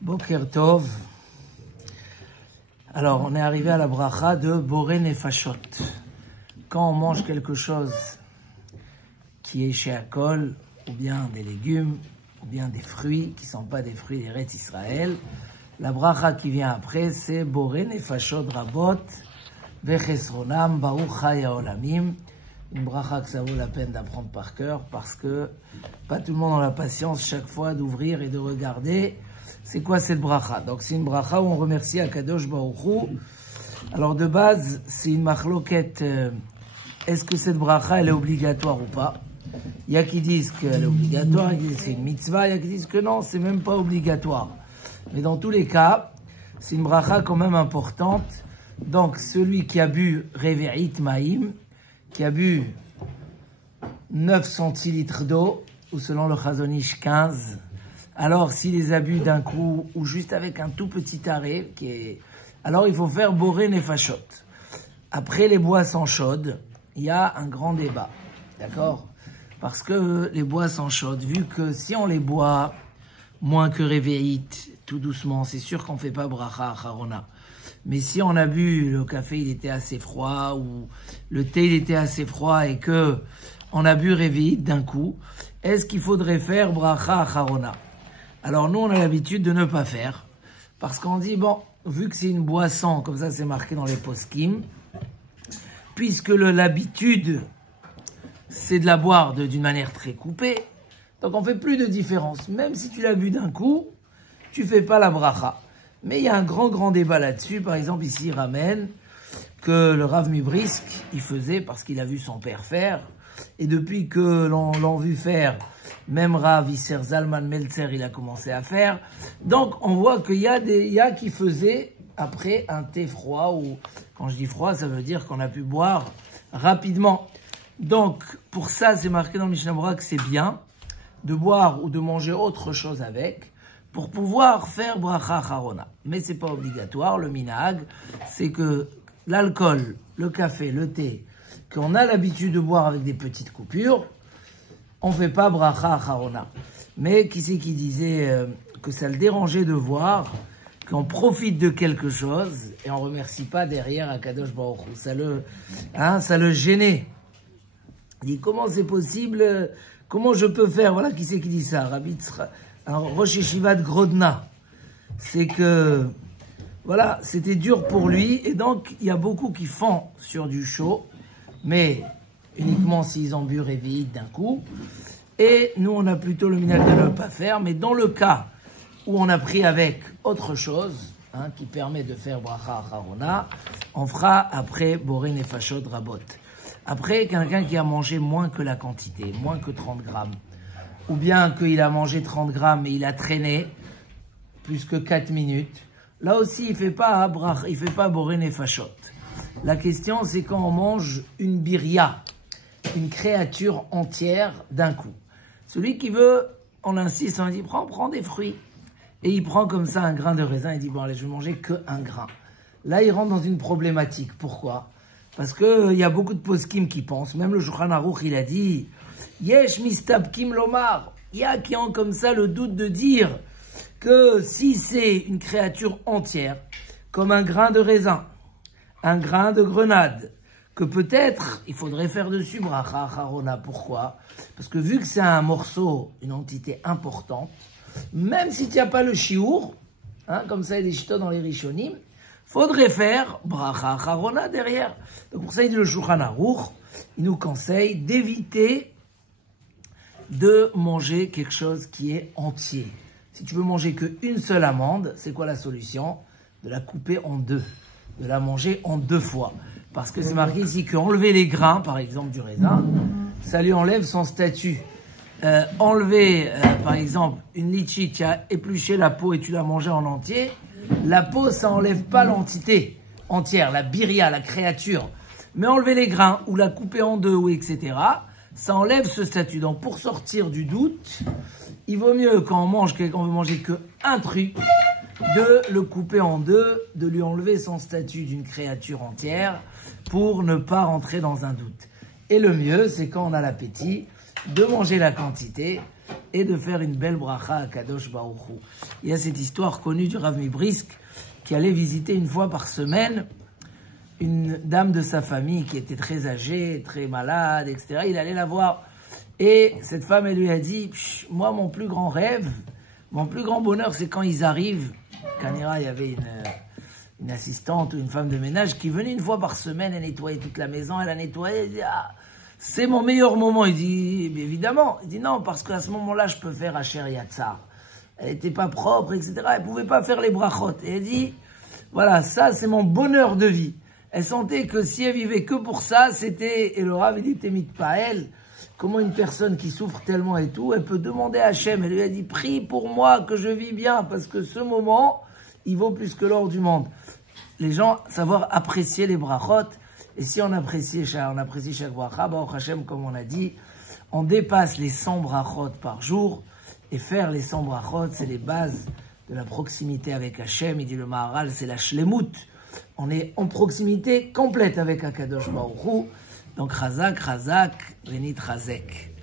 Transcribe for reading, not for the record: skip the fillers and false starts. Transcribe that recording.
Boker Tov. Alors, on est arrivé à la bracha de Boré Nefashot. Quand on mange quelque chose qui est chez Akol, ou bien des légumes, ou bien des fruits qui ne sont pas des fruits d'Eretz Israël, la bracha qui vient après, c'est Boré Nefashot Rabot Vechesronam Baruch Chaya Olamim. Une bracha que ça vaut la peine d'apprendre par cœur parce que pas tout le monde a la patience chaque fois d'ouvrir et de regarder c'est quoi cette bracha. Donc c'est une bracha où on remercie Akadosh Baruch Hu. Alors de base, c'est une machloket. Est-ce que cette bracha elle est obligatoire ou pas? Il y a qui disent qu'elle est obligatoire, il y a qui disent que c'est une mitzvah, il y a qui disent que non, c'est même pas obligatoire. Mais dans tous les cas, c'est une bracha quand même importante. Donc celui qui a bu Reve'it Maïm, qui a bu 9 centilitres d'eau, ou selon le Chazon Ish 15, alors s'il les a bu d'un coup, ou juste avec un tout petit arrêt, alors il faut faire Boré Nefashot. Après les boissons chaudes, il y a un grand débat, d'accord? Parce que les boissons chaudes, vu que si on les boit moins que Reve'it, tout doucement, c'est sûr qu'on ne fait pas Bracha Acharona. Mais si on a bu, le café il était assez froid, ou le thé il était assez froid, et que on a bu Reve'it d'un coup, est-ce qu'il faudrait faire Bracha Acharona? Alors nous on a l'habitude de ne pas faire, parce qu'on dit, bon, vu que c'est une boisson, comme ça c'est marqué dans les poskim, puisque l'habitude c'est de la boire d'une manière très coupée, donc on fait plus de différence. Même si tu l'as bu d'un coup, tu fais pas la bracha. Mais il y a un grand débat là-dessus. Par exemple, ici, il ramène que le Rav Mibrisk, il faisait parce qu'il a vu son père faire. Et depuis que l'on vu faire, même Rav Isser Zalman Meltzer, il a commencé à faire. Donc, on voit qu'il y a qui faisaient après un thé froid, ou quand je dis froid, ça veut dire qu'on a pu boire rapidement. Donc, pour ça, c'est marqué dans le Mishnah Berurah que c'est bien de boire ou de manger autre chose avec, pour pouvoir faire bracha acharona. Mais c'est pas obligatoire. Le minhag, c'est que l'alcool, le café, le thé, qu'on a l'habitude de boire avec des petites coupures, on fait pas bracha acharona. Mais qui c'est qui disait que ça le dérangeait de voir qu'on profite de quelque chose et on remercie pas derrière Akadosh Baruch Hu. Ça le gênait. Il dit comment c'est possible, comment je peux faire, voilà qui c'est qui dit ça, Rabbi Rosh Yeshiva de Grodna, c'est que, voilà, c'était dur pour lui, et donc il y a beaucoup qui font sur du chaud, mais uniquement s'ils ont bu Reve'it d'un coup, et nous on a plutôt le minhag de ne pas faire, mais dans le cas où on a pris avec autre chose, qui permet de faire Bracha Acharona, on fera après Boré Nefashot Rabot. Après, quelqu'un qui a mangé moins que la quantité, moins que 30 grammes, ou bien qu'il a mangé 30 grammes et il a traîné plus que 4 minutes, là aussi, il ne fait pas Boré Nefashot. La question, c'est quand on mange une birya, une créature entière d'un coup. Celui qui veut, on insiste, on dit, prends des fruits. Et il prend comme ça un grain de raisin, il dit, bon allez, je vais manger que un grain. Là, il rentre dans une problématique. Pourquoi? Parce qu'il y a beaucoup de poskim qui pensent, même le Shulchan Aruch, il a dit, Yesh mistabkim lomar. Il y a qui ont comme ça le doute de dire que si c'est une créature entière, comme un grain de raisin, un grain de grenade, que peut-être il faudrait faire dessus bracha acharona. Pourquoi? Parce que vu que c'est un morceau, une entité importante, même si tu n'as pas le chiour, comme ça il y a des chito dans les rishonim, faudrait faire bracha acharona derrière. Donc pour ça il dit le Shulchan Aruch, il nous conseille d'éviter de manger quelque chose qui est entier. Si tu veux manger qu'une seule amande, c'est quoi la solution? De la couper en deux, de la manger en 2 fois. Parce que c'est marqué ici qu'enlever les grains, par exemple du raisin, ça lui enlève son statut. Enlever, par exemple, une litchi, tu as épluché la peau et tu l'as mangée en entier, la peau, ça enlève pas l'entité entière, la birya, la créature. Mais enlever les grains, ou la couper en 2, ou etc., ça enlève ce statut. Donc, pour sortir du doute, il vaut mieux, quand on veut manger qu'un truc, de le couper en 2, de lui enlever son statut d'une créature entière, pour ne pas rentrer dans un doute. Et le mieux, c'est quand on a l'appétit, de manger la quantité, et de faire une belle bracha à Kadosh Baruch Hu. Il y a cette histoire connue du Rav Mibrisk qui allait visiter une fois par semaine une dame de sa famille qui était très âgée, très malade, etc. Il allait la voir et cette femme, elle lui a dit « Moi, mon plus grand rêve, mon plus grand bonheur, c'est quand ils arrivent. » Kanira, il y avait une assistante ou une femme de ménage qui venait une fois par semaine, elle nettoyait toute la maison, elle a nettoyé, elle dit « Ah, c'est mon meilleur moment. » Il dit « Évidemment. » Il dit « Non, parce qu'à ce moment-là, je peux faire Asher Yatzar. » Elle n'était pas propre, etc. Elle ne pouvait pas faire les brachot. Et elle dit « Voilà, ça, c'est mon bonheur de vie. » Elle sentait que si elle vivait que pour ça, c'était... Et le Rav, il dit « T'es pas elle. » Comment une personne qui souffre tellement et tout, elle peut demander à Hachem. Elle lui a dit, prie pour moi que je vis bien, parce que ce moment, il vaut plus que l'or du monde. Les gens, savoir apprécier les brachot, et si on apprécie chaque bracha, Baruch Hashem, comme on a dit, on dépasse les 100 brachot par jour, et faire les 100 brachot, c'est les bases de la proximité avec Hachem. Il dit le Maharal, c'est la shlemut. On est en proximité complète avec Akadosh Baruch Hu. Donc, Chazak, Venit Chazek.